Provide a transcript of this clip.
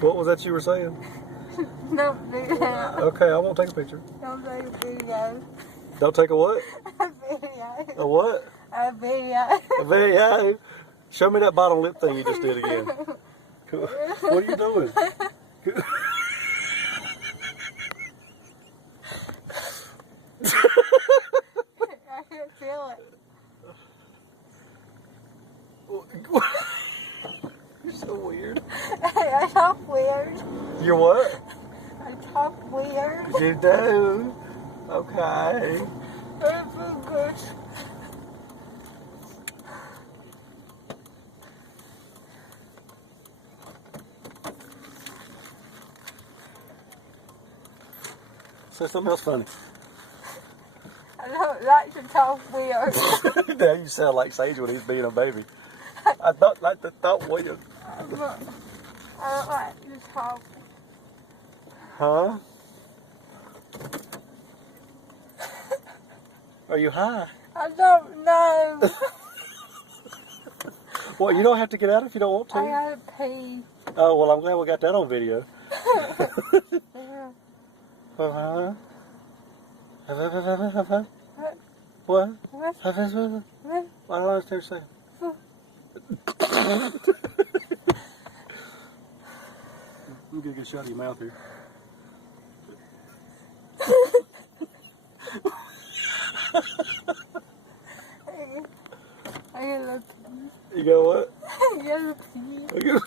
What was that you were saying? Don't do that. Okay, I won't take a picture. Don't take a video. Don't take a what? A video. A what? A video. A video. Show me that bottom lip thing you just did again. What are you doing? I can feel it. You're so weird. I talk weird. You're what? I talk weird. You do. Okay. It's so good. Say something else funny. I don't like to talk weird. Now you sound like Sage when he's being a baby. I don't like to talk weird. I don't like to talk. Huh? Are you high? I don't know. Well, you don't have to get out if you don't want to. I gotta pee. Oh, well, I'm glad we got that on video. Yeah. Huh? What? What? What? I don't What? understand what you're saying. I'm gonna get a shot of your mouth here. I gotta pee. You got what? I gotta pee. I got